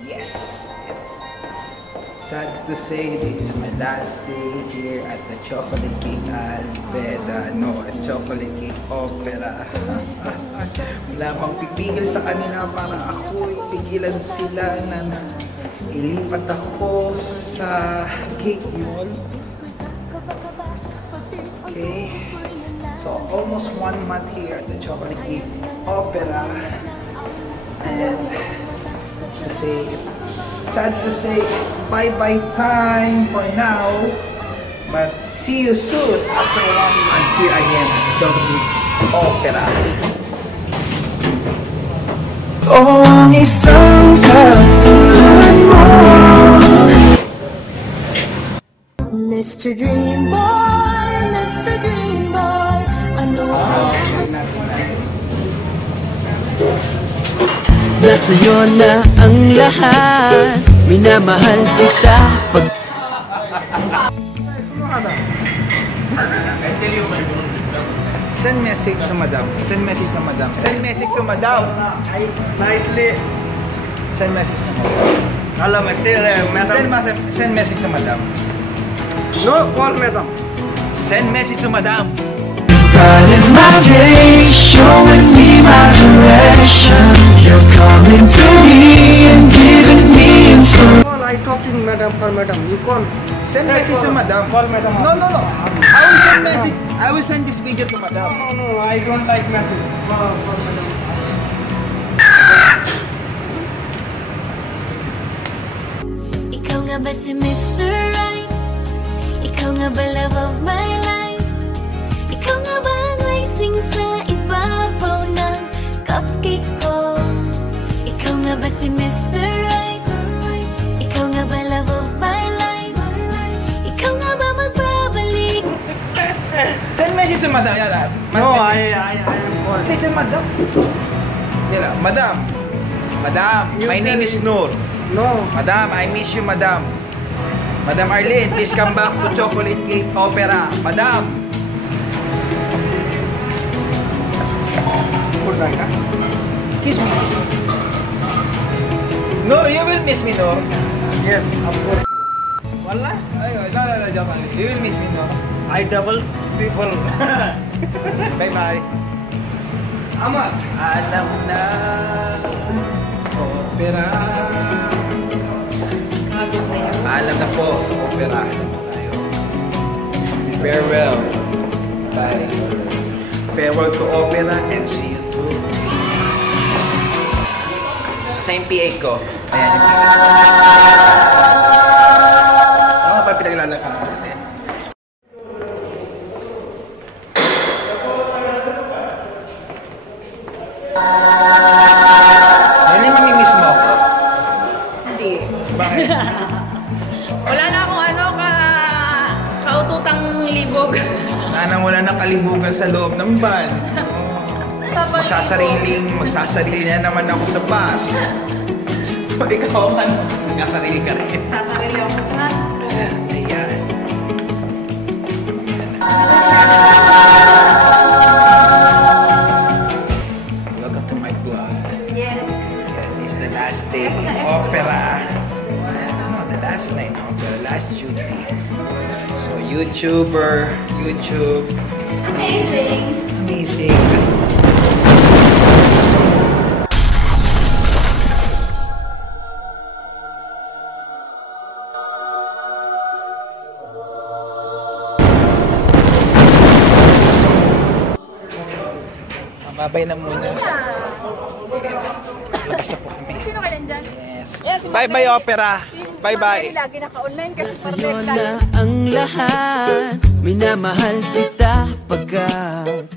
Yes, it's sad to say this is my last day here at the Chocolate Cake Alveda, at Chocolate Cake Opera. Wala bang pipigil sa kanila para ako ipigilan sila na ilipat ako sa Cake Mall. Okay, so almost 1 month here at the Chocolate Cake Opera, and sad to say it's bye-bye time for now, but see you soon after 1 month here again at the Chocolate Opera. Kung isang katulad mo, Mr. Dream Boy, Mr. Dream Boy, ano nasa iyo na ang lahat, minamahal kita pag... Send message to madam. Send message to madam. Send message to madam. Nicely. Send message to madam. Hello, madam. Send message to madam. No, call madam. Send message to madam. Brighten my day, showing me my direction. You're coming to me and giving me inspiration. Call, I talking madam for madam. You call. Send message to madam. Call madam. No. I will send message. I will send this video to madam. No, I don't like message. Call madam. Ikaw nga ba si Mr. Right? Ikaw nga ba love of my life? Ikaw nga ba ang icing sa ibabaw ng cupcake ko? Ikaw nga ba si Mr. Right? Ikaw nga ba love of my life? Ikaw nga ba magbabalik? Send message to madam. Yala. No, I am called. Message to madam. Yala. Madam. Madam, my name is Noor. No. Madam, I miss you, madam. Madam Arlene, please come back to Chocolate Cake Opera. Madam. Kiss me. Noor, you will miss me, Noor. Yes, of course. Wala? No, joke. You will miss me, Noor. I double, triple. Bye-bye. Amat. Alam na, opera. Alam na po sa opera. Tayo. Farewell. Bye. Farewell to opera and see you too. Sa yung PA ko. Ayan yung PA ko. Tama ba pinaglalakad natin? Ano yung mamimiss mo ako? Hindi. Bakit? Wala na akong kaututang libog. Wala na kalibugan sa loob ng van. Magsasarili na naman ako sa bus. Ikaw man, magsasarili ka rin. Sasarili ako. Ayan. Welcome to my vlog. Yes. Yes, it's the last day opera. No, the last night opera, last duty. So YouTube. Amazing. Babay na muna. Yes. Labas na po kami. Sino kailan dyan? Yes. Bye-bye, opera. Bye-bye. Lagi naka-online kasi Sa'yo na ang lahat, minamahal kita pagkat